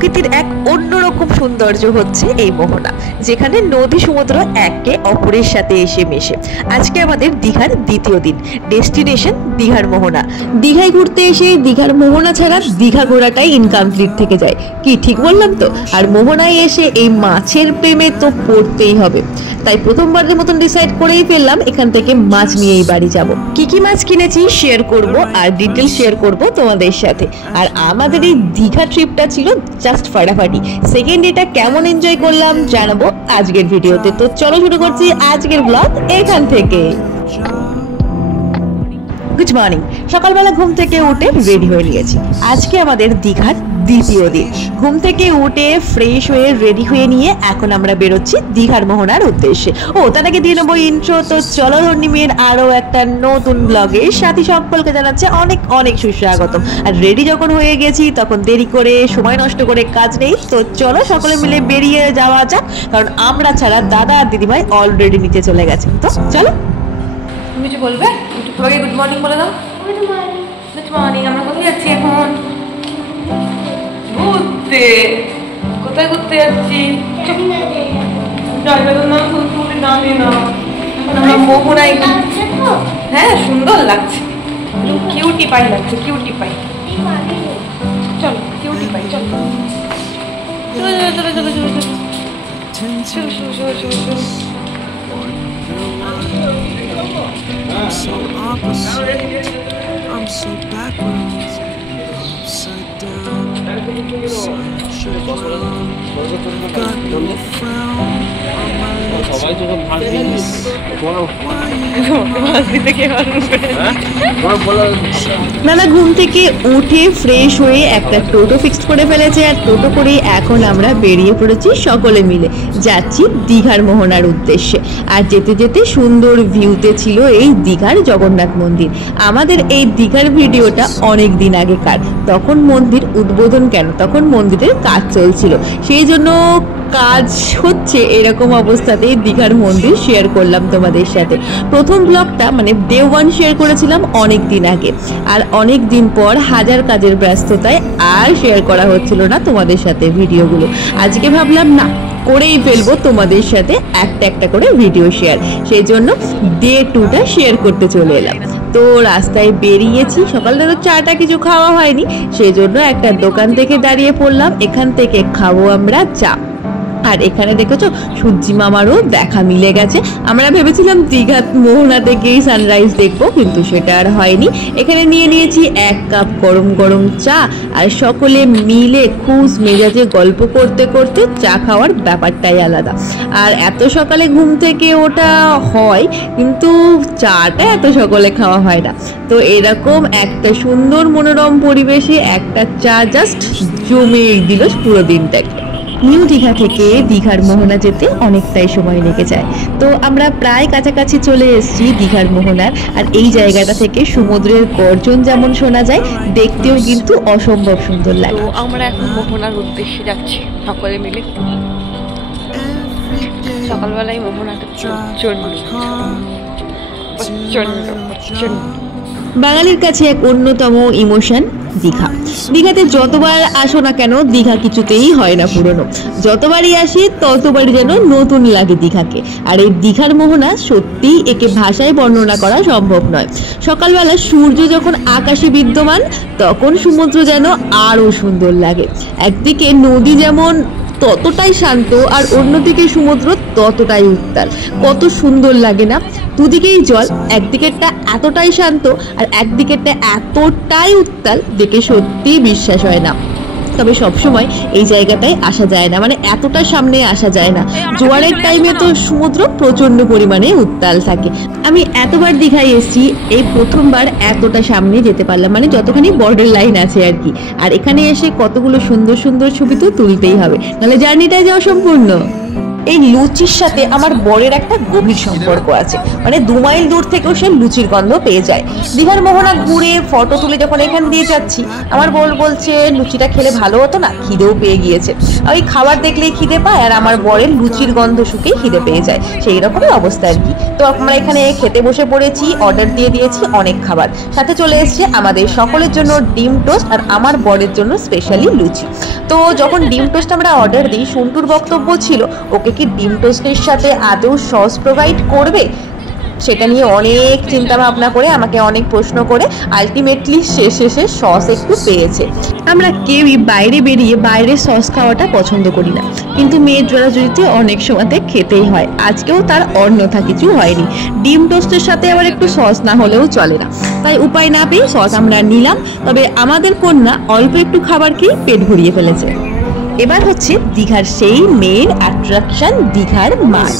প্রকৃতির এক অন্যরকম সৌন্দর্য হচ্ছে এই মোহনা, যেখানে নদী সমুদ্র একে অপরের সাথে এসে মেশে। আজকে আমাদের দীঘার দ্বিতীয় দিন, ডেস্টিনেশন দীঘার মোহনা। দীঘায় ঘুরতে এসে দীঘার মোহনা ছাড়া দীঘা ঘোরাটাই ইনকমপ্লিট থেকে যায়, কি ঠিক বললাম তো? আর মোহনায় এসে এই মাছের প্রেমে তো পড়তেই হবে, তাই প্রথমবারের মতন ডিসাইড করেই ফেললাম এখান থেকে মাছ নিয়েই বাড়ি যাব। কি কি মাছ কিনেছি শেয়ার করব আর ডিটেল শেয়ার করব তোমাদের সাথে। আর আমাদের এই দীঘা ট্রিপটা ছিল জাস্ট ফাটাফাটি। সেকেন্ড ডেটা কেমন এনজয় করলাম জানাবো আজকের ভিডিওতে। তো চলো শুরু করছি আজকের ব্লগ এখান থেকে। Good morning. সকালবেলা ঘুম থেকে উঠে রেডি হয়ে নিয়েছি। আজকে আমাদের দীঘার দ্বিতীয় দিন। ঘুম থেকে উঠে ফ্রেশ হয়ে রেডি হয়ে নিয়ে এখন আমরা বেরোচ্ছি দীঘার মোহনার উদ্দেশ্যে। ও তার আগে দিয়ে নেবো ইন্ট্রো। তো চলো ধর্ণিমের আরো একটা নতুন ব্লগে সাথী সকলকে জানাচ্ছে অনেক অনেক সুস্বাগতম। আর রেডি যখন হয়ে গেছি তখন দেরি করে সময় নষ্ট করে কাজ নেই। তো চলো সকলে মিলে বেরিয়ে যাওয়া যাক, কারণ আমরা ছাড়া দাদা আর দিদিভাই অলরেডি নিচে চলে গেছে। তো চলো। তুমি কিছু বলবে? সবাইকে গুড মর্নিং বলে দাও। Good morning. Good morning. আমরা কোথায় যাচ্ছি এখন? ঘুরতে। কোথায় ঘুরতে যাচ্ছি? জায়গাটার নাম তুমি জানি না। আমরা মোহনায়। হ্যাঁ সুন্দর লাগছে, কিউটি পাই লাগছে, কিউটি পাই। চলো কিউটি পাই, চলো চলো চলো চলো চলো চলো চলো চলো চলো চলো। I'm so opposite, I'm so backwards, upside down, such a clown. Got no frown on my lips. নানা ঘুম থেকে উঠে ফ্রেশ হয়ে একটা টোটো ফিক্সড করে ফেলেছে, আর টোটো করে এখন আমরা বেরিয়ে পড়েছি সকলে মিলে, যাচ্ছি দীঘার মোহনার উদ্দেশ্যে। আর যেতে যেতে সুন্দর ভিউতে ছিল এই দীঘার জগন্নাথ মন্দির। আমাদের এই দীঘার ভিডিওটা অনেক দিন আগেকার, তখন মন্দির উদ্বোধন কেন, তখন মন্দিরের কাজ চলছিল, সেই জন্য কাজ হচ্ছে এরকম অবস্থাতেই দীঘার মন্দির শেয়ার করলাম তোমাদের সাথে। প্রথম ব্লগটা মানে ডে 1 শেয়ার করেছিলাম অনেক দিন আগে, আর অনেক দিন পর হাজার কাজের ব্যস্ততায় আর শেয়ার করা হচ্ছিল না তোমাদের সাথে ভিডিওগুলো। আজকে ভাবলাম না, করেই ফেলবো তোমাদের সাথে একটা একটা করে ভিডিও শেয়ার, সেই জন্য ডে 2টা শেয়ার করতে চলে এলাম। তো রাস্তায় বেরিয়েছি, সকালটা তো চাটা কিছু খাওয়া হয়নি, সেই জন্য একটা দোকান থেকে দাঁড়িয়ে পড়লাম। এখান থেকে খাবো আমরা চা। আর এখানে দেখেছো সূর্যি মামারও দেখা মিলে গেছে। আমরা ভেবেছিলাম দীঘা মোহনা থেকেই সানরাইজ দেখবো, কিন্তু সেটা আর হয়নি। এখানে নিয়ে নিয়েছি 1 কাপ গরম গরম চা, আর সকলে মিলে খুশ মেজাজে গল্প করতে করতে চা খাওয়ার ব্যাপারটাই আলাদা। আর এত সকালে ঘুম থেকে ওটা হয়, কিন্তু চাটা এত সকালে খাওয়া হয় না। তো এরকম একটা সুন্দর মনোরম পরিবেশে একটা চা জাস্ট জমিয়ে দিল পুরো দিনটাকে। নিউ দীঘা থেকে দীঘার মোহনা যেতে অনেকটাই সময় লেগে যায়। তো আমরা প্রায় কাছাকাছি চলে এসেছি দীঘার মোহনার। আর এই জায়গাটা থেকে সমুদ্রের গর্জন যেমন শোনা যায়, দেখতেও কিন্তু অসম্ভব সুন্দর লাগে। তো আমরা এখন মোহনার উদ্দেশ্যে যাচ্ছি সকলে মিলে। সকালবেলায় মোহনাটা প্রচন্ড প্রচন্ড প্রচন্ড বাঙালির কাছে এক অন্যতম ইমোশন দীঘা। দীঘাতে যতবার আসো না কেন দীঘা কিছুতেই হয় না পুরনো, যতবারই আসি ততবারই যেন নতুন লাগে দীঘাকে। আর এই দীঘার মোহনা সত্যিই একে ভাষায় বর্ণনা করা সম্ভব নয়। সকালবেলা সূর্য যখন আকাশে বিদ্যমান, তখন সমুদ্র যেন আরো সুন্দর লাগে। একদিকে নদী যেমন ততটাই শান্ত, আর অন্যদিকে সমুদ্র ততটাই উত্তাল। কত সুন্দর লাগে না? দুদিকেই জল, একদিকেরটা এতটাই শান্ত আর একদিকেরটা এতটাই উত্তাল, দেখে সত্যি বিশ্বাস হয় না। তবে সবসময় এই জায়গাটায় আসা যায় না, মানে এতটা সামনে আসা যায় না। জোয়ারের টাইমে তো সমুদ্র প্রচন্ড পরিমাণে উত্তাল থাকে। আমি এতবার দীঘায় এসেছি, এই প্রথমবার এতটা সামনে যেতে পারলাম, মানে যতখানি বর্ডার লাইন আছে আর কি। আর এখানে এসে কতগুলো সুন্দর সুন্দর ছবি তো তুলতেই হবে, নাহলে জার্নিটাই যাওয়া সম্পূর্ণ। এই লুচির সাথে আমার বরের একটা গভীর সম্পর্ক আছে, মানে 2 মাইল দূর থেকেও সে লুচির গন্ধ পেয়ে যায়। দীঘার মোহনা ঘুরে ফটো তুলে যখন এখান দিয়ে যাচ্ছি, আমার বর বলছে লুচিটা খেলে ভালো হতো না, খিদেও পেয়ে গিয়েছে। ওই খাবার দেখলেই খিদে পায়, আর আমার বরের লুচির গন্ধ শুকেই খিদে পেয়ে যায়, সেই রকমই অবস্থা আর কি। তো আমরা এখানে খেতে বসে পড়েছি, অর্ডার দিয়ে দিয়েছি অনেক খাবার, সাথে চলে এসছে আমাদের সকলের জন্য ডিম টোস্ট আর আমার বরের জন্য স্পেশালি লুচি। তো যখন ডিম টোস্ট আমরা অর্ডার দিই, সন্টুর বক্তব্য ছিল ওকে কি ডিম টোস্টের সাথে আদৌ সস প্রোভাইড করবে, সেটা নিয়ে অনেক চিন্তা ভাবনা করে আমাকে অনেক প্রশ্ন করে আলটিমেটলি শেষে সস একটু পেয়েছে। আমরা কেউই বাইরে বেরিয়ে বাইরে সস খাওয়াটা পছন্দ করি না, কিন্তু মেয়ের জোড়াজুড়িতে অনেক সময়তে খেতেই হয়। আজকেও তার অন্যথা কিছু হয়নি, ডিম টোস্টের সাথে আবার একটু সস না হলেও চলে না, তাই উপায় না পেয়ে সস আমরা নিলাম। তবে আমাদের কন্যা অল্প একটু খাবার খেয়ে পেট ভরিয়ে ফেলেছে। এবার হচ্ছে দীঘার সেই মেন অ্যাট্রাকশন, দীঘার মাছ।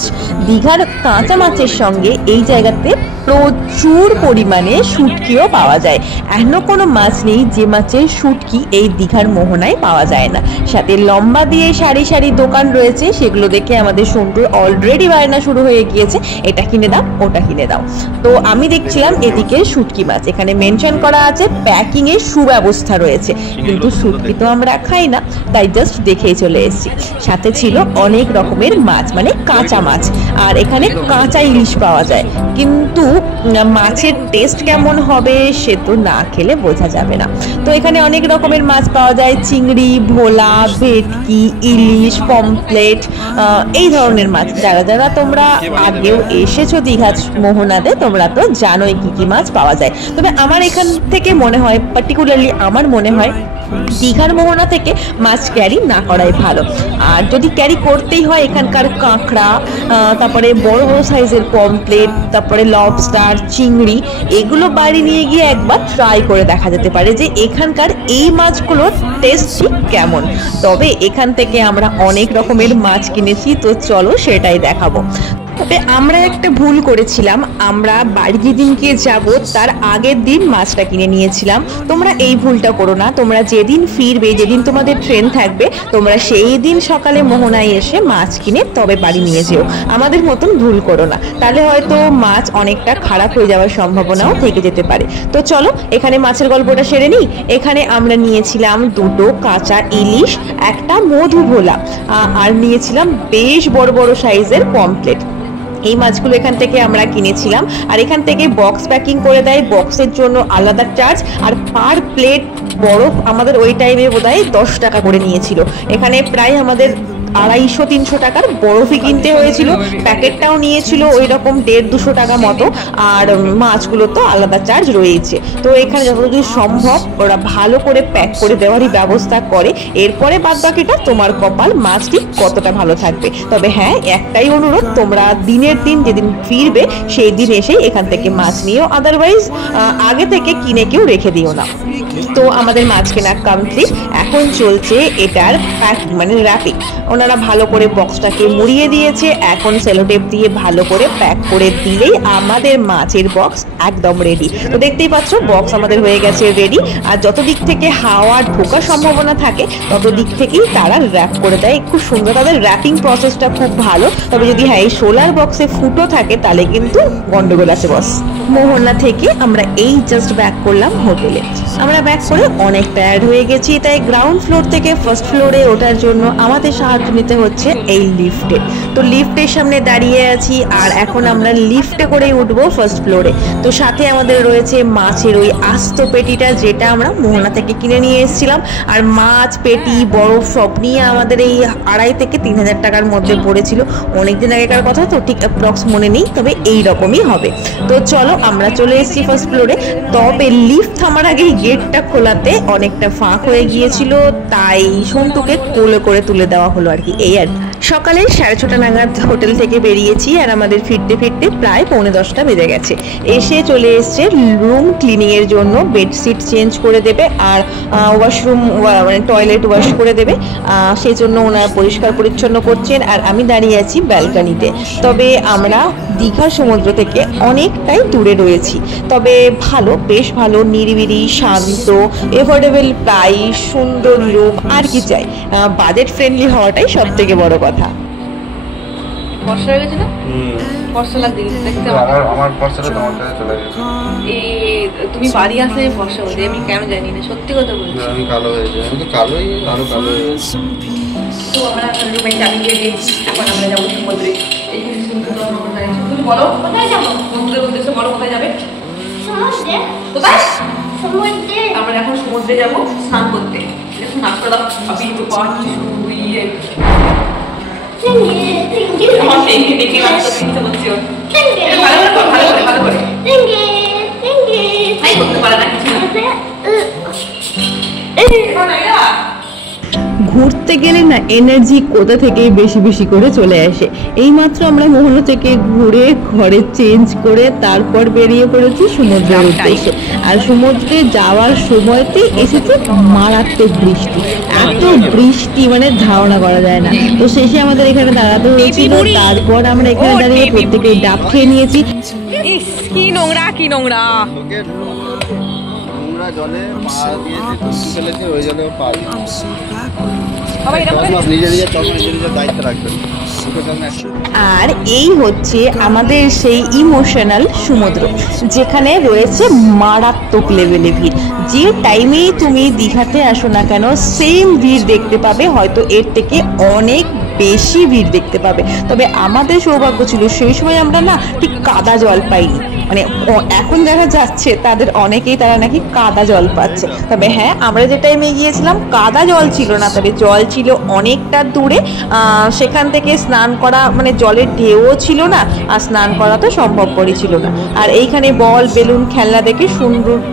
দীঘার কাঁচা মাছের সঙ্গে এই জায়গাতে প্রচুর পরিমাণে শুটকিও পাওয়া যায়। এমন কোনো মাছ নেই যে মাছের শুটকি এই দীঘার মোহনায় পাওয়া যায় না। সাথে লম্বা দিয়ে সারি সারি দোকান রয়েছে, সেগুলো দেখে আমাদের সন্টুর অলরেডি বায়না শুরু হয়ে গিয়েছে, এটা কিনে দাও ওটা কিনে দাও। তো আমি দেখছিলাম এদিকে শুটকি মাছ, এখানে মেনশন করা আছে প্যাকিং এর সুব্যবস্থা রয়েছে, কিন্তু শুটকি তো আমরা খাই না, তাই জাস্ট দেখেই চলে এসেছি। সাথে ছিল অনেক রকমের মাছ, মানে কাঁচা মাছ, আর এখানে কাঁচা ইলিশ পাওয়া যায়, কিন্তু মাছের টেস্ট কেমন হবে সে তো না খেলে বোঝা যাবে না। তো এখানে অনেক রকমের মাছ পাওয়া যায়, চিংড়ি, ভোলা, ভেটকি, ইলিশ, পমফ্লেট, এই ধরনের মাছ। যারা যারা তোমরা আগেও এসেছো দীঘা মোহনাতে তোমরা তো জানোই কি কি মাছ পাওয়া যায়। তবে আমার এখান থেকে মনে হয়, পার্টিকুলারলি আমার মনে হয় দীঘার মোহনা থেকে মাছ ক্যারি না করাই ভালো। আর যদি ক্যারি করতেই হয় এখানকার কাঁকড়া, তারপরে বড় বড় সাইজের পমফ্লেট, তারপরে লবস্টার, চিংড়ি, এগুলো বাড়ি নিয়ে গিয়ে একবার ট্রাই করে দেখা যেতে পারে যে এখানকার এই মাছগুলোর টেস্ট ঠিক কেমন। তবে এখান থেকে আমরা অনেক রকমের মাছ কিনেছি, তো চলো সেটাই দেখাবো। তবে আমরা একটা ভুল করেছিলাম, আমরা বাড়ি যেদিনকে যাব তার আগের দিন মাছটা কিনে নিয়েছিলাম। তোমরা এই ভুলটা করো না, তোমরা যেদিন ফিরবে, যেদিন তোমাদের ট্রেন থাকবে, তোমরা সেই দিন সকালে মোহনায় এসে মাছ কিনে তবে বাড়ি নিয়ে যেও, আমাদের মতন ভুল করো না, তাহলে হয়তো মাছ অনেকটা খারাপ হয়ে যাওয়ার সম্ভাবনাও থেকে যেতে পারে। তো চলো এখানে মাছের গল্পটা সেরে নিই। এখানে আমরা নিয়েছিলাম 2টো কাঁচা ইলিশ, একটা মধু ভোলা, আর নিয়েছিলাম বেশ বড় বড় সাইজের পমফ্লেট। এই মাছগুলো এখান থেকে আমরা কিনেছিলাম, আর এখান থেকে বক্স প্যাকিং করে দেয়, বক্সের জন্য আলাদা চার্জ, আর পার প্লেট বরফ আমাদের ওই টাইমে বোধহয় 10 টাকা করে নিয়েছিল। এখানে প্রায় আমাদের 250-300 টাকার বরফই কিনতে হয়েছিল, প্যাকেটটাও নিয়েছিল ওই রকম 150-200 টাকা মতো, আর মাছগুলো তো আলাদা চার্জ রয়েছে। তো এখানে যতদূর সম্ভব ওরা ভালো করে প্যাক করে দেওয়ারই ব্যবস্থা করে, এরপরে বাদ বাকিটা তোমার কপাল, মাছটি কতটা ভালো থাকবে। তবে হ্যাঁ, একটাই অনুরোধ, তোমরা দিনের দিন যেদিন ফিরবে সেই দিন এসে এখান থেকে মাছ নিও, আদারওয়াইজ আগে থেকে কিনে কেউ রেখে দিও না। তো আমাদের মাছ কেনা কমপ্লিট, এখন চলছে এটার প্যাকিং, মানে র্যাপিং। ওনারা ভালো করে বক্সটাকে মুড়িয়ে দিয়েছে, এখন সেলোটেপ দিয়ে ভালো করে প্যাক করে দিলেই আমাদের মাছের বক্স একদম রেডি। তো দেখতেই পাচ্ছ বক্স আমাদের হয়ে গেছে রেডি, আর যত দিক থেকে হাওয়া ঢোকার সম্ভাবনা থাকে তত দিক থেকেই তারা র্যাপ করে দেয়, খুব সুন্দর, তাদের র্যাপিং প্রসেসটা খুব ভালো। তবে যদি হ্যাঁ এই সোলার বক্সে ফুটো থাকে তাহলে কিন্তু গন্ডগোল আছে বস। মোহনা থেকে আমরা এই জাস্ট ব্যাক করলাম হোটেলে। আমরা ব্যাক করে অনেক টায়ার্ড হয়ে গেছি, তাই গ্রাউন্ড ফ্লোর থেকে ফার্স্ট ফ্লোরে ওঠার জন্য আমাদের সাহায্য নিতে হচ্ছে এই লিফটে। তো লিফটের সামনে দাঁড়িয়ে আছি, আর এখন আমরা লিফটে করেই উঠবো ফার্স্ট ফ্লোরে। তো সাথে আমাদের রয়েছে মাছের ওই আস্ত পেটিটা, যেটা আমরা মোহনা থেকে কিনে নিয়ে এসেছিলাম, আর মাছ, পেটি, বরফ সব নিয়ে আমাদের এই 2,500 থেকে 3,000 টাকার মধ্যে পড়েছিল। অনেকদিন আগেকার কথা তো ঠিক অ্যাপ্রক্স মনে নেই, তবে এই রকমই হবে। তো চলো আমরা চলে এসেছি ফার্স্ট ফ্লোরে। তবে লিফট থামার আগেই গেটটা খোলাতে অনেকটা ফাঁক হয়ে গিয়েছিল, তাই সন্টুকে কোলে করে তুলে দেওয়া হলো আর কি, এই আর কি। সকালে 6:30 নাগাদ হোটেল থেকে বেরিয়েছি, আর আমাদের ফিরতে ফিরতে প্রায় 9:45 বেজে গেছে। এসে চলে এসছে রুম ক্লিনিং এর জন্য, বেডশিট চেঞ্জ করে দেবে আর ওয়াশরুম মানে টয়লেট ওয়াশ করে দেবে, সেই জন্য ওনারা পরিষ্কার পরিচ্ছন্ন করছেন, আর আমি দাঁড়িয়ে আছি ব্যালকনিতে। তবে আমরা দীঘার সমুদ্র থেকে অনেকটাই দূরে রয়েছি, তবে ভালো, বেশ ভালো, নিরিবিলি, শান্ত, এফোর্ডেবল প্রাইস, সুন্দর রুম, আর কি চাই। বাজেট ফ্রেন্ডলি হওয়াটাই সব থেকে বড় কথা। ফর্সা হয়ে গেছে না? ফর্সা লাগছে দেখতে। আমার ফর্সাটা তোমার কাছে চলে গেছে। তুমি বাড়ি আসলে ফর্সা হয়ে যায়, আমি কেন জানি না, সত্যি কথা বলছি। আমি কালো হয়ে যাই, আমি তো কালোই, আরো কালো হয়ে যাই। তো আমরা রুমে চাবি দিয়ে দিয়েছি, এখন আমরা যাবো সমুদ্রে। এইখানে সমুদ্র তুমি বলো কোথায় যাবো? সমুদ্রের উদ্দেশ্যে বলো কোথায় যাবে? সমুদ্রে? কোথায়? সমুদ্রে? আমরা এখন সমুদ্রে যাবো স্নান করতে। এখন নাচ করে দাও, আপনি তো পারছি শুয়ে। আমার দেখে দেখে নাচতে ইচ্ছে করছে ওর। ভালো করে তাই করতে পারে না কিছু না। ঘুরতে গেলে না এনার্জি কোথা থেকে বেশি বেশি করে চলে আসে। এইমাত্র আমরা মোহনা থেকে ঘুরে ঘরে চেঞ্জ করে তারপর বেরিয়ে পড়েছি সমুদ্রের উদ্দেশ্যে। আর সমুদ্রে যাওয়ার সময়তে এসেছে মারাত্মক বৃষ্টি, এত বৃষ্টি মানে ধারণা করা যায় না। তো শেষে আমাদের এখানে দাঁড়াতে হয়েছিল, তারপর আমরা এখানে দাঁড়িয়ে প্রত্যেকে ডাব খেয়ে নিয়েছি। কি নোংরা কি নোংরা, নোংরা জলে পা দিয়ে ফেলেছে, ওই জলে পা দিয়ে নিজে নিজের দায়িত্ব রাখবেন। আর এই হচ্ছে আমাদের সেই ইমোশনাল সমুদ্র, যেখানে রয়েছে মারাত্মক লেভেলে ভিড়। যে টাইমেই তুমি দীঘাতে আসো না কেন সেম ভিড় দেখতে পাবে, হয়তো এর থেকে অনেক বেশি ভিড় দেখতে পাবে। তবে আমাদের সৌভাগ্য ছিল সেই সময় আমরা না ঠিক কাদা জল পাইনি। মানে এখন দেখা যাচ্ছে তাদের অনেকেই তারা নাকি কাদা জল পাচ্ছে। তবে হ্যাঁ, আমরা যে টাইমে গিয়েছিলাম কাদা জল ছিল না, তবে জল ছিল অনেকটা দূরে। সেখান থেকে স্নান করা মানে জলের ঢেউও ছিল না, আর স্নান করা তো সম্ভবপরই ছিল না। আর এইখানে বল বেলুন খেলনা দেখে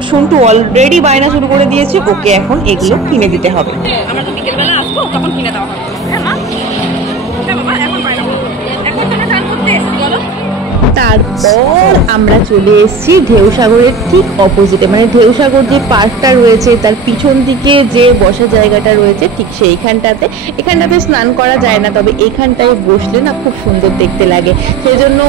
শুন্টু অলরেডি বায়না শুরু করে দিয়েছে, ওকে এখন এগুলো কিনে দিতে হবে। আমরা তো বিকেলবেলা আসবো, তখন কিনে দেওয়া হবে। হ্যাঁ মা, হ্যাঁ বাবা, এখন বাইরে এখন তুমি চান করতে এসেছি বলো। তারপর আমরা চলে এসেছি ঢেউসাগরের ঠিক অপোজিটে, মানে ঢেউসাগর যে পার্কটা রয়েছে তার পিছন দিকে যে বসার জায়গাটা রয়েছে ঠিক সেইখানটাতে। এখানটাতে স্নান করা যায় না, তবে এখানটায় বসলে না খুব সুন্দর দেখতে লাগে, সেই জন্য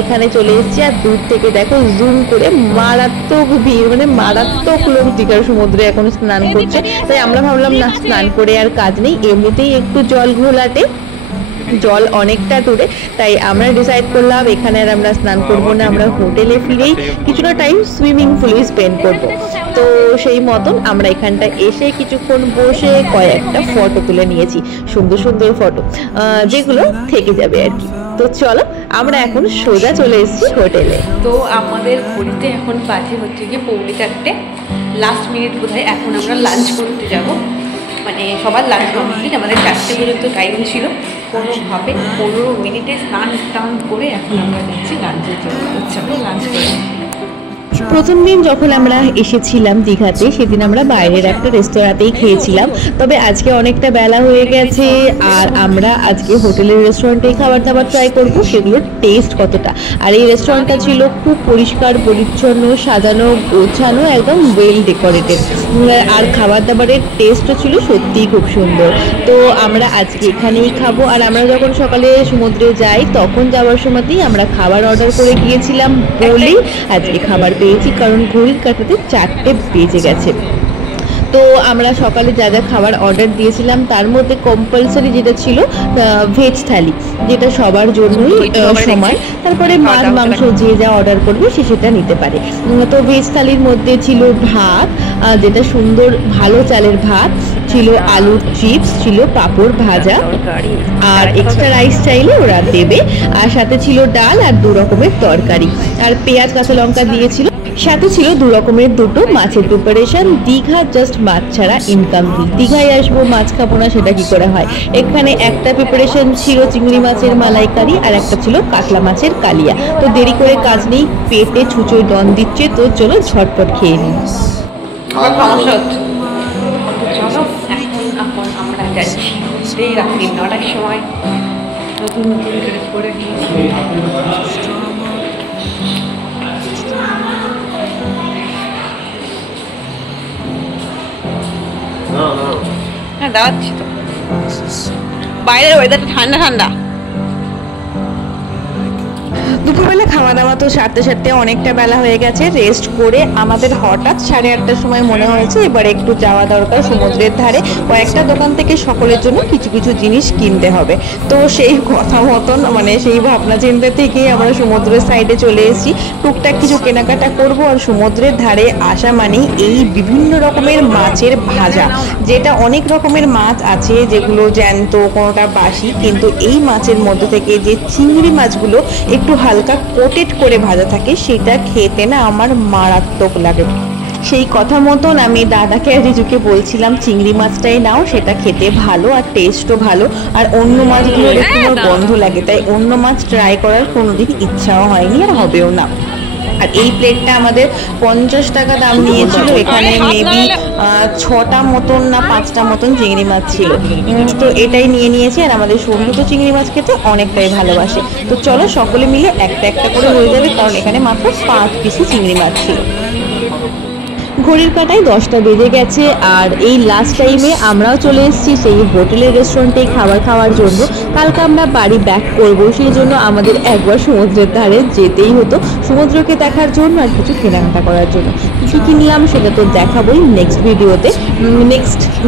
এখানে চলে এসেছি। আর দূর থেকে দেখো জুম করে মারাত্মক ভিড়, মানে মারাত্মক লোক দীঘার সমুদ্রে এখন স্নান করছে। তাই আমরা ভাবলাম না, স্নান করে আর কাজ নেই, এমনিতেই একটু জল ঘোলাটে, জল অনেকটা দূরে, তাই আমরা ডিসাইড করলাম এখানে আর আমরা স্নান করবো না, আমরা হোটেলে ফিরেই কিছুটা টাইম সুইমিং পুলে স্পেন্ড করব। তো সেই মতন আমরা এখানটা এসে কিছুক্ষণ বসে কয়েকটা ফটো তুলে নিয়েছি, সুন্দর সুন্দর ফটো, যেগুলো থেকে যাবে আর কি। তো চলো আমরা এখন সোজা চলে এসেছি হোটেলে। তো আমাদের ঘড়িতে এখন বাজে হচ্ছে গিয়ে 4:45, লাস্ট মিনিট বোধহয়। এখন আমরা লাঞ্চ করতে যাব, মানে সবার লাঞ্চ কমপ্লিট, আমাদের 4টে পর্যন্ত টাইম ছিল। কোনোভাবে 15 মিনিটে স্নান টান করে এখন আমরা যাচ্ছি লাঞ্চের জন্য। চলো লাঞ্চ করে। প্রথম দিন যখন আমরা এসেছিলাম দীঘাতে, সেদিন আমরা বাইরের একটা রেস্তোরাঁতেই খেয়েছিলাম। তবে আজকে অনেকটা বেলা হয়ে গেছে, আর আমরা আজকে হোটেলের রেস্টুরেন্টেই খাবার দাবার ট্রাই করবো, সেগুলোর টেস্ট কতটা। আর এই রেস্টুরেন্টটা ছিল খুব পরিষ্কার পরিচ্ছন্ন, সাজানো গোছানো, একদম ওয়েল ডেকোরেটেড, আর খাবার দাবারের টেস্টও ছিল সত্যিই খুব সুন্দর। তো আমরা আজকে এখানেই খাবো। আর আমরা যখন সকালে সমুদ্রে যাই তখন যাওয়ার সময়তেই আমরা খাবার অর্ডার করে গিয়েছিলাম বলেই আজকে খাবার পেয়েছি, কারণ ঘড়ির কাঁটাতে 4টে বেজে গেছে। তো আমরা সকালে যা যা খাবার অর্ডার দিয়েছিলাম তার মধ্যে কম্পালসারি যেটা ছিল ভেজ থালি, যেটা সবার জন্যই সমান। তারপরে মাছ মাংস যে যা অর্ডার করবে সে সেটা নিতে পারে। তো ভেজ থালির মধ্যে ছিল ভাত, যেটা সুন্দর ভালো চালের ভাত ছিল, আলুর চিপস ছিল, পাঁপড় ভাজা, আর এক্সট্রা রাইস চাইলে ওরা দেবে। আর সাথে ছিল ডাল আর 2 রকমের তরকারি, আর পেঁয়াজ কাঁচা লঙ্কা দিয়েছিল। সাথে ছিল 2 রকমের 2টো মাছের প্রিপারেশন। দীঘা জাস্ট মাছ ছাড়া ইনকমপ্লিট, দীঘায় আসবো মাছ খাবো না সেটা কি করে হয়। এখানে একটা প্রিপারেশন ছিল চিংড়ি মাছের মালাইকারি, আর একটা ছিল কাতলা মাছের কালিয়া। তো দেরি করে কাজ নেই, পেটে ছুঁচোয় ডন দিচ্ছে, তো চলো ঝটপট খেয়ে নিই। সমস্যা হচ্ছে, চলো এখন আমরা যাচ্ছি। এই রাত্রি 9টার সময় নতুন নতুন ড্রেস পরে হ্যাঁ দাঁড়াচ্ছি তো। বাইরের ওয়েদারটা ঠান্ডা ঠান্ডা। দুপুরবেলা খাওয়া দাওয়া তো সারতে সারতে অনেকটা বেলা হয়ে গেছে। রেস্ট করে আমাদের হঠাৎ 8:30টার সময় মনে হয়েছে এবার একটু যাওয়া দরকার সমুদ্রের ধারে, কয়েকটা দোকান থেকে সকলের জন্য কিছু কিছু জিনিস কিনতে হবে। তো সেই কথা মতন মানে সেই ভাবনা চিন্তা থেকেই আমরা সমুদ্রের সাইডে চলে এসেছি। টুকটাক কিছু কেনাকাটা করব। আর সমুদ্রের ধারে আসা মানেই এই বিভিন্ন রকমের মাছের ভাজা, যেটা অনেক রকমের মাছ আছে যেগুলো জ্যান্ত, কোনোটা বাসি, কিন্তু এই মাছের মধ্যে থেকে যে চিংড়ি মাছগুলো একটু হালকা কোটেড করে ভাজা থাকে সেটা খেতে না আমার মারাত্মক লাগে। সেই কথা মতন আমি দাদাকে আর রিজুকে বলছিলাম চিংড়ি মাছটাই নাও, সেটা খেতে ভালো আর টেস্টও ভালো, আর অন্য মাছগুলোর একটু আমার গন্ধ লাগে, তাই অন্য মাছ ট্রাই করার কোনোদিন ইচ্ছাও হয়নি আর হবেও না। আর এই প্লেটটা আমাদের 50 টাকা দাম নিয়েছিল। এখানে মেবি 6টা মতন না 5টা মতন চিংড়ি মাছ ছিল। তো এটাই নিয়ে নিয়েছি। আর আমাদের সন্ধ্যা তো চিংড়ি মাছ খেতে অনেকটাই ভালোবাসে। তো চলো সকলে মিলে একটা একটা করে হয়ে যাবে, কারণ এখানে মাত্র 5 পিসই চিংড়ি মাছ ছিল। ঘড়ির কাঁটায় 10টা বেজে গেছে। আর এই লাস্ট টাইমে আমরাও চলে এসেছি সেই হোটেলের রেস্টুরেন্টে খাবার খাওয়ার জন্য। কালকে আমরা বাড়ি ব্যাক করবো, সেই জন্য আমাদের একবার সমুদ্রের ধারে যেতেই হতো সমুদ্রকে দেখার জন্য আর কিছু কেনাকাটা করার জন্য। কী কিনলাম সেটা তো দেখাবোই নেক্সট ভিডিওতে,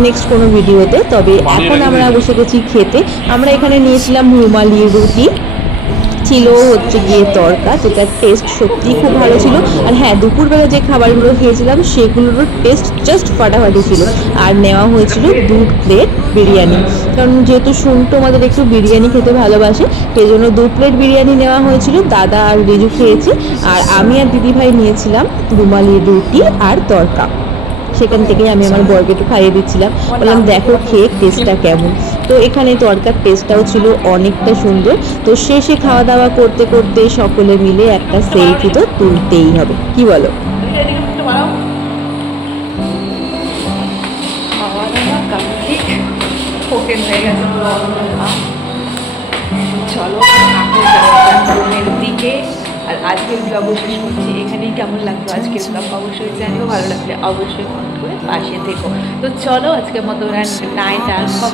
নেক্সট কোনো ভিডিওতে। তবে এখন আমরা বসে গেছি খেতে। আমরা এখানে নিয়েছিলাম রুমালি রুটি, ছিল হচ্ছে গিয়ে তরকা, যেটার টেস্ট সত্যিই খুব ভালো ছিল। আর হ্যাঁ, দুপুরবেলা যে খাবারগুলো খেয়েছিলাম সেগুলোর টেস্ট জাস্ট ফাটাফাটি ছিল। আর নেওয়া হয়েছিল 2 প্লেট বিরিয়ানি, কারণ যেহেতু শুনতো আমাদের একটু বিরিয়ানি খেতে ভালোবাসে, সেই জন্য 2 প্লেট বিরিয়ানি নেওয়া হয়েছিল। দাদা আর রিজু খেয়েছে, আর আমি আর দিদিভাই নিয়েছিলাম রুমালি রুটি আর তরকা। সেখান থেকেই আমি আমার বরকে একটু খাইয়ে দিচ্ছিলাম, বললাম দেখো খেয়ে টেস্টটা কেমন। তো এখানে তরকার টেস্টটাও ছিল অনেকটা সুন্দর। তো শেষে খাওয়া দাওয়া করতে করতে সকলে মিলে একটা সেলফি তো তুলতেই হবে, কি বলো? চলো রুমের দিকে। আর আজকের ব্লগ শেষ করছি এখানেই। কেমন লাগলো আজকের ব্লগ অবশ্যই জানিও, ভালো লাগলে অবশ্যই কমেন্ট করে পাশে থেকো। তো চলো আজকের মতো নাইট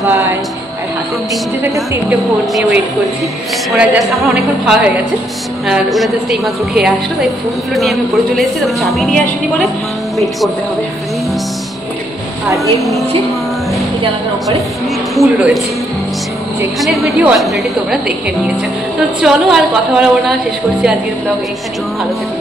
বাই। আর হাতের 3টে থেকে 3টে ফোন নিয়ে ওয়েট করছি। ওরা জাস্ট আমার অনেকক্ষণ খাওয়া হয়ে গেছে, আর ওরা জাস্ট এইমাত্র খেয়ে আসলো, তাই ফোনগুলো নিয়ে আমি উপরে চলে এসেছি। তবে চাবি নিয়ে আসিনি বলে ওয়েট করতে হবে। আর এর নিচে এই জানালার ওপরে ফুল রয়েছে, যেখানের ভিডিও অলরেডি তোমরা দেখে নিয়েছো। তো চলো আর কথা বলবো না, শেষ করছি আজকের ব্লগ এখানেই। ভালো থেকো,